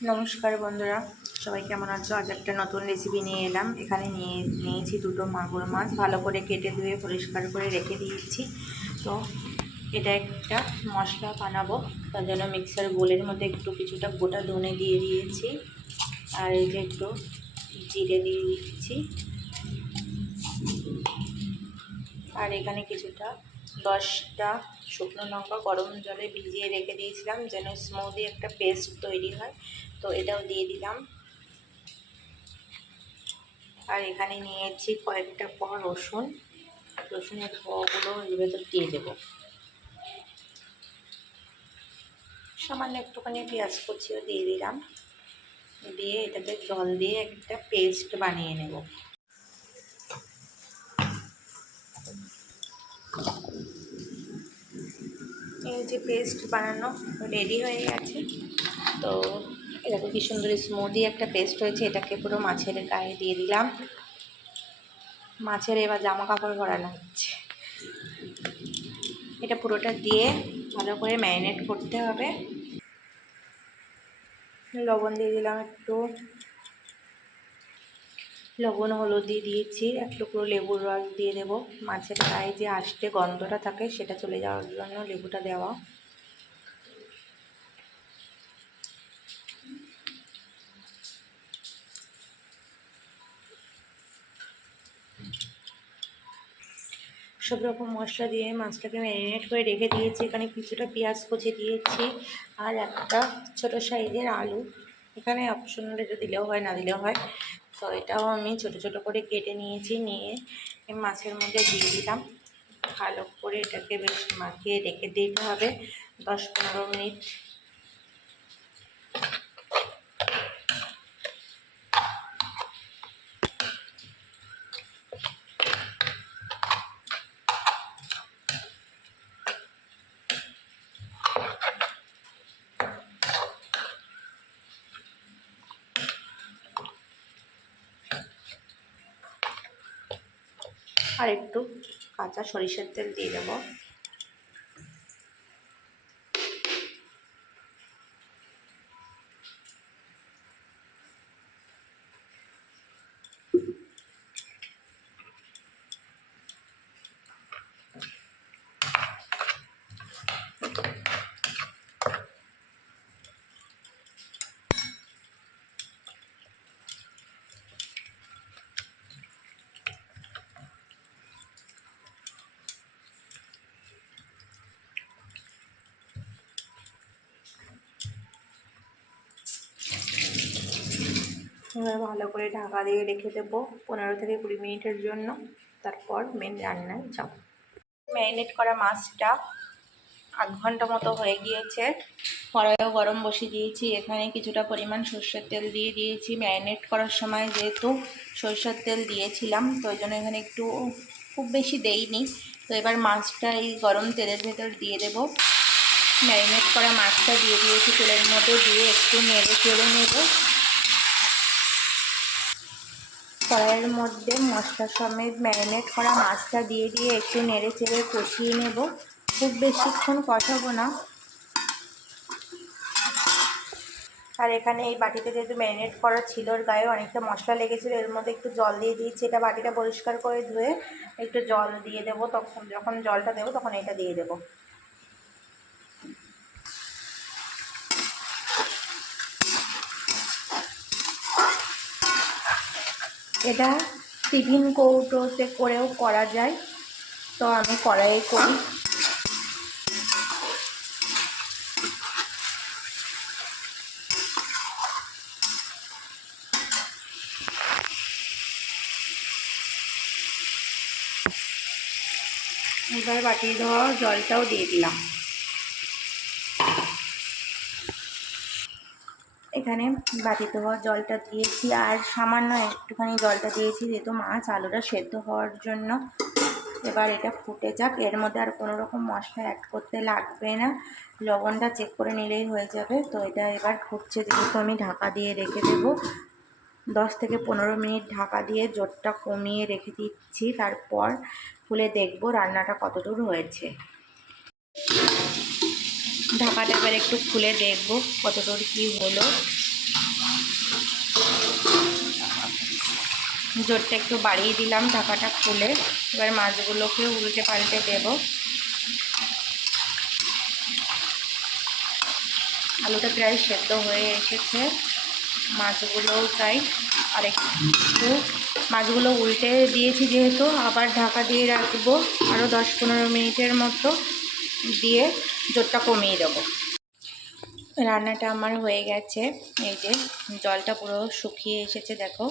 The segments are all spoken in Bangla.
নমস্কার বন্ধুরা, সবাই কেমন আছো? আজ একটা নতুন রেসিপি নিয়ে এলাম। এখানে নিয়েছি দুটো মাগুর মাছ, ভালো করে কেটে ধুয়ে পরিষ্কার করে রেখে দিয়েছি। তো এটা একটা মশলা বানাবো, তার জন্য মিক্সার বোলের মধ্যে একটু কিছুটা গোটা ধনে দিয়ে দিয়েছি, আর এই যে একটু জিরে দিয়ে দিচ্ছি, আর এখানে কিছুটা 10টা শুকনো লঙ্কা গরম জলে ভিজিয়ে রেখে দিয়েছিলাম যেন স্মুদি একটা পেস্ট তৈরি হয়। তো এটাও দিয়ে দিলাম। আর এখানে নিয়েছি কয়েকটা রসুনের কোয়াগুলো এর ভেতর দিয়ে দেবো। সামান্য একটুখানি পেঁয়াজ কুচিও দিয়ে দিলাম, দিয়ে এটাতে জল দিয়ে একটা পেস্ট বানিয়ে নেব। এই যে পেস্ট বানানো রেডি হয়ে গেছে। তো এটাতে কি সুন্দর স্মুদি একটা পেস্ট হয়েছে। এটাকে পুরো মাছের গায়ে দিয়ে দিলাম। মাছের এবার জামা কাপড় ভরানো হচ্ছে। এটা পুরোটা দিয়ে ভালো করে ম্যারিনেট করতে হবে। লবণ দিয়ে দিলাম, একটু লবণ হলুদ দিয়ে দিয়েছি, এক টুকরো লেবুর রস দিয়ে দেবো। মাছের গায়ে যে আষ্টে গন্ধটা থাকে সেটা চলে যাওয়ার জন্য লেবুটা দেওয়া। সব রকম মশলা দিয়ে মাছটাকে ম্যারিনেট করে রেখে দিয়েছি। এখানে কিছুটা পেঁয়াজ কুচি দিয়েছি আর একটা ছোট সাইজের আলু। এখানে অপশনাল এটা দিলেও হয়, না দিলেও হয়। তো এটাও আমি ছোট ছোট করে কেটে নিয়েছি, নিয়ে মাছের মধ্যে দিয়ে দিলাম। ভালো করে এটাকে বেশ মাখিয়ে রেখে দিতে হবে 10-15 মিনিট। আর একটু কাঁচা সরিষার তেল দিয়ে দেবো। এবার ভালো করে ঢাকা দিয়ে রেখে দেবো 15-20 মিনিটের জন্য। তারপর মেন রান্নায় যাব। ম্যারিনেট করা মাছটা আধ ঘন্টা মতো হয়ে গিয়েছে। কড়াইও গরম বসিয়ে দিয়েছি। এখানে কিছুটা পরিমাণ সরষের তেল দিয়ে দিয়েছি। ম্যারিনেট করার সময় যেহেতু সরষের তেল দিয়েছিলাম, তো ওই জন্য এখানে একটু খুব বেশি দেইনি। তো এবার মাছটা এই গরম তেলের ভেতর দিয়ে দেব। ম্যারিনেট করা মাছটা দিয়ে দিয়েছি তেলের মধ্যে, দিয়ে একটু নেড়ে চেড়ে নেব। কড়াইয়ের মধ্যে মশলা সমেত ম্যারিনেট করা মাছটা দিয়ে একটু নেড়ে চেড়ে কষিয়ে নেব। খুব বেশিক্ষণ কষাবো না। আর এখানে এই বাটিতে যেহেতু ম্যারিনেট করা ছিল, ওর গায়ে অনেকটা মশলা লেগেছিলো, এর মধ্যে একটু জল দিয়ে দিয়েছি। এটা বাটিটা পরিষ্কার করে ধুয়ে একটু জল দিয়ে দেবো। তখন যখন জলটা দেবো তখন এটা দিয়ে দেবো। এটা টিফিন কৌটোতে করেও করা যায়, তো আমি কড়াইয়ে করি। এবার বাটি ধোয়া জলটাও দিয়ে দিলাম। এখানে বাটি ধোয়া জলটা দিয়েছি, আর সামান্য একটুখানি জলটা দিয়েছি যেহেতু মাছ আলুটা সেদ্ধ হওয়ার জন্য। এবার এটা ফুটে যাক। এর মধ্যে আর কোনো রকম মশলা অ্যাড করতে লাগবে না, লবণটা চেক করে নিলেই হয়ে যাবে। তো এটা এবার ফুটছে যেহেতু আমি ঢাকা দিয়ে রেখে দেবো। 10-15 মিনিট ঢাকা দিয়ে জোরটা কমিয়ে রেখে দিচ্ছি। তারপর খুলে দেখব রান্নাটা কতদূর হয়েছে। ঢাকাটা এবার একটু খুলে দেখব কতদূর কী হলো। জোরটা একটু বাড়িয়ে দিলাম ঢাকাটা খুলে। এবার মাছগুলোকে উল্টে পাল্টে দেব। আলুটা প্রায় সেদ্ধ হয়ে এসেছে, মাছগুলোও তাই। আর একটু মাছগুলো উল্টে দিয়েছি যেহেতু, আবার ঢাকা দিয়ে রাখবো আরও 10-15 মিনিটের মতো, দিয়ে জোরটা কমিয়ে দেবো। রান্নাটা আমার হয়ে গেছে। এই যে জলটা পুরো শুকিয়ে এসেছে, দেখো।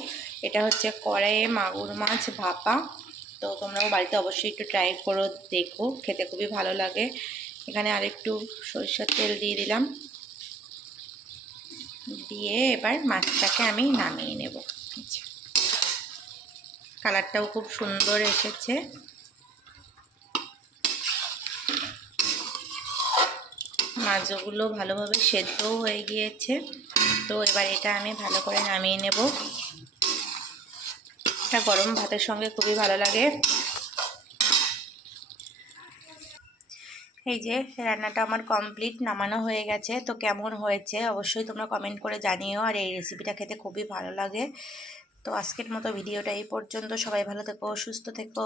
এটা হচ্ছে কড়াইয়ে মাগুর মাছ ভাপা। তো তোমরাও বাড়িতে অবশ্যই একটু ট্রাই করো, দেখো, খেতে খুবই ভালো লাগে। এখানে আরেকটু সরিষার তেল দিয়ে দিলাম, দিয়ে এবার মাছটাকে আমি নামিয়ে নেব। কালারটাও খুব সুন্দর এসেছে। মাছগুলো ভালোভাবে সেদ্ধও হয়ে গিয়েছে। তো এবার এটা আমি ভালো করে নামিয়ে নেব। এটা গরম ভাতের সঙ্গে খুবই ভালো লাগে। এই যে রান্নাটা আমার কমপ্লিট, নামানো হয়ে গেছে। তো কেমন হয়েছে অবশ্যই তোমরা কমেন্ট করে জানিও। আর এই রেসিপিটা খেতে খুবই ভালো লাগে। তো আজকের মতো ভিডিওটা এই পর্যন্ত। সবাই ভালো থেকো, সুস্থ থেকো।